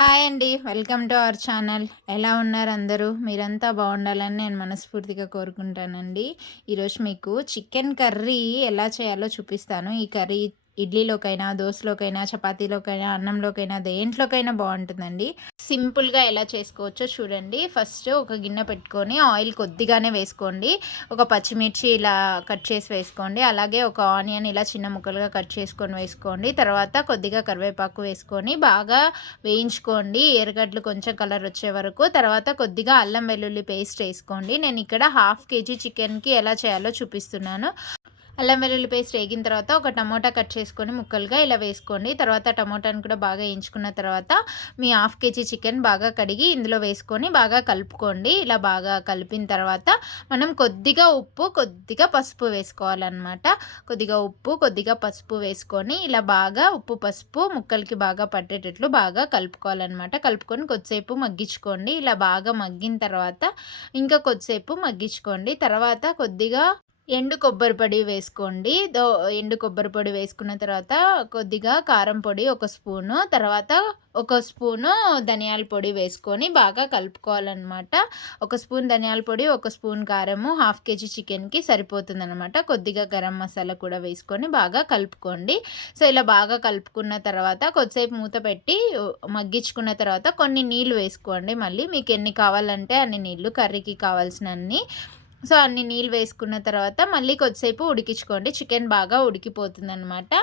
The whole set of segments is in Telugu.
హాయ్ అండి. Welcome to our channel. ఎలా ఉన్నారు అందరూ? మీరంతా బాగుండాలని నేను మనస్ఫూర్తిగా కోరుకుంటానండి. ఈరోజు మీకు చికెన్ కర్రీ ఎలా చేయాలో చూపిస్తాను. ఈ కర్రీ ఇడ్లీలోకైనా, దోసలోకైనా, చపాతీలోకైనా, అన్నంలోకైనా, దేంట్లోకైనా బాగుంటుందండి. సింపుల్గా ఎలా చేసుకోవచ్చో చూడండి. ఫస్ట్ ఒక గిన్నె పెట్టుకొని ఆయిల్ కొద్దిగానే వేసుకోండి. ఒక పచ్చిమిర్చి ఇలా కట్ చేసి వేసుకోండి. అలాగే ఒక ఆనియన్ ఇలా చిన్న ముక్కలుగా కట్ చేసుకొని వేసుకోండి. తర్వాత కొద్దిగా కరివేపాకు వేసుకొని బాగా వేయించుకోండి. ఎర్రగడ్డలు కొంచెం కలర్ వచ్చే వరకు. తర్వాత కొద్దిగా అల్లం వెల్లుల్లి పేస్ట్ వేసుకోండి. నేను ఇక్కడ 1/2 కేజీ చికెన్కి ఎలా చేయాలో చూపిస్తున్నాను. అల్లం వెల్లుల్లి పేస్ట్ వేగిన తర్వాత ఒక టమోటా కట్ చేసుకొని ముక్కలుగా ఇలా వేసుకోండి. తర్వాత టమోటాను కూడా బాగా వేయించుకున్న తర్వాత మీ 1/2 కేజీ చికెన్ బాగా కడిగి ఇందులో వేసుకొని బాగా కలుపుకోండి. ఇలా బాగా కలిపిన తర్వాత మనం కొద్దిగా ఉప్పు, కొద్దిగా పసుపు వేసుకోవాలన్నమాట. కొద్దిగా ఉప్పు, కొద్దిగా పసుపు వేసుకొని ఇలా బాగా ఉప్పు, పసుపు ముక్కలకి బాగా పట్టేటట్లు బాగా కలుపుకోవాలన్నమాట. కలుపుకొని కొద్దిసేపు మగ్గించుకోండి. ఇలా బాగా మగ్గిన తర్వాత ఇంకా కొద్దిసేపు మగ్గించుకోండి. తర్వాత కొద్దిగా ఎండు కొబ్బరి పొడి వేసుకోండి. ఎండు కొబ్బరి పొడి వేసుకున్న తర్వాత కొద్దిగా కారం పొడి ఒక స్పూను, తర్వాత ఒక స్పూను ధనియాల పొడి వేసుకొని బాగా కలుపుకోవాలన్నమాట. ఒక స్పూన్ ధనియాల పొడి, ఒక స్పూన్ కారము 1/2 కేజీ చికెన్కి సరిపోతుందన్నమాట. కొద్దిగా గరం మసాలా కూడా వేసుకొని బాగా కలుపుకోండి. సో ఇలా బాగా కలుపుకున్న తర్వాత కొద్దిసేపు మూత పెట్టి మగ్గించుకున్న తర్వాత కొన్ని నీళ్ళు వేసుకోండి. మళ్ళీ మీకు ఎన్ని కావాలంటే అన్ని నీళ్ళు, కర్రీకి కావాల్సినన్ని. సో అన్ని నీళ్ళు వేసుకున్న తర్వాత మళ్ళీ కొద్దిసేపు ఉడికించుకోండి. చికెన్ బాగా ఉడికిపోతుందనమాట.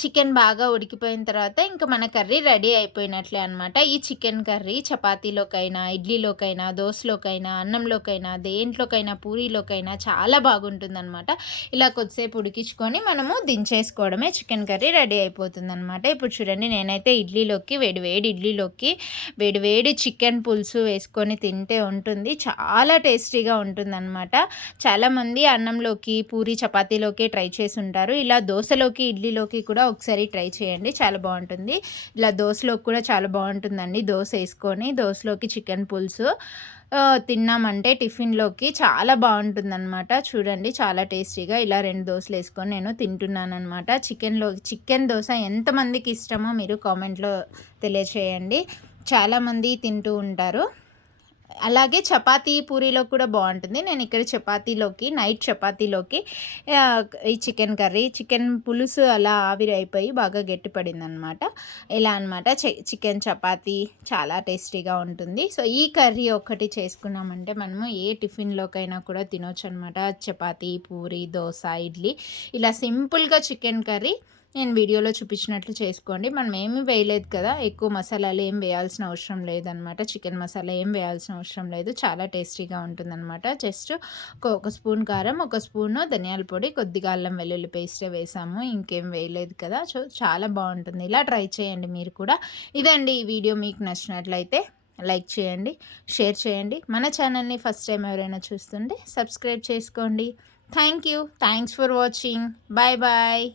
చికెన్ బాగా ఉడికిపోయిన తర్వాత ఇంకా మన కర్రీ రెడీ అయిపోయినట్లే అనమాట. ఈ చికెన్ కర్రీ చపాతీలోకైనా, ఇడ్లీలోకైనా, దోసలోకైనా, అన్నంలోకైనా, దేంట్లోకైనా, పూరీలోకైనా చాలా బాగుంటుందన్నమాట. ఇలా కొద్దిసేపు ఉడికించుకొని మనము దించేసుకోవడమే, చికెన్ కర్రీ రెడీ అయిపోతుందన్నమాట. ఇప్పుడు చూడండి, నేనైతే ఇడ్లీలోకి వేడి ఇడ్లీలోకి వేడి చికెన్ పులుసు వేసుకొని తింటే ఉంటుంది. చాలా టేస్టీగా ఉంటుందన్నమాట. చాలామంది అన్నంలోకి, పూరీ, చపాతీలోకి ట్రై చేసి ఉంటారు. ఇలా దోసలోకి, ఇడ్లీలోకి కూడా ఒకసారి ట్రై చేయండి, చాలా బాగుంటుంది. ఇలా దోసలోకి కూడా చాలా బాగుంటుందండి. దోస వేసుకొని దోసలోకి చికెన్ పులుసు తిన్నామంటే టిఫిన్లోకి చాలా బాగుంటుందన్నమాట. చూడండి, చాలా టేస్టీగా ఇలా 2 దోసలు వేసుకొని నేను తింటున్నాను అనమాట. చికెన్ దోశ ఎంతమందికి ఇష్టమో మీరు కామెంట్లో తెలియచేయండి. చాలామంది తింటూ ఉంటారు. అలాగే చపాతీ, పూరీలో కూడా బాగుంటుంది. నేను ఇక్కడ నైట్ చపాతీలోకి ఈ చికెన్ కర్రీ, చికెన్ పులుసు అలా ఆవిరి అయిపోయి బాగా గట్టిపడిందనమాట. ఇలా అనమాట చికెన్ చపాతీ చాలా టేస్టీగా ఉంటుంది. సో ఈ కర్రీ ఒక్కటి చేసుకున్నామంటే మనము ఏ టిఫిన్లోకైనా కూడా తినొచ్చు అనమాట. చపాతీ, పూరీ, దోశ, ఇడ్లీ ఇలా సింపుల్గా చికెన్ కర్రీ నేను వీడియోలో చూపించినట్లు చేసుకోండి. మనం ఏమీ వేయలేదు కదా, ఎక్కువ మసాలాలు ఏం వేయాల్సిన అవసరం లేదనమాట. చికెన్ మసాలా ఏం వేయాల్సిన అవసరం లేదు. చాలా టేస్టీగా ఉంటుందన్నమాట. జస్ట్ ఒక స్పూన్ కారం, ఒక స్పూను ధనియాల పొడి, కొద్దిగా అల్లం వెల్లుల్లి పేస్టే వేసాము, ఇంకేం వేయలేదు కదా. సో చాలా బాగుంటుంది. ఇలా ట్రై చేయండి మీరు కూడా. ఇదండి ఈ వీడియో. మీకు నచ్చినట్లయితే లైక్ చేయండి, షేర్ చేయండి. మన ఛానల్ని ఫస్ట్ టైం ఎవరైనా చూస్తుంటే సబ్స్క్రైబ్ చేసుకోండి. Thanks for watching. బాయ్.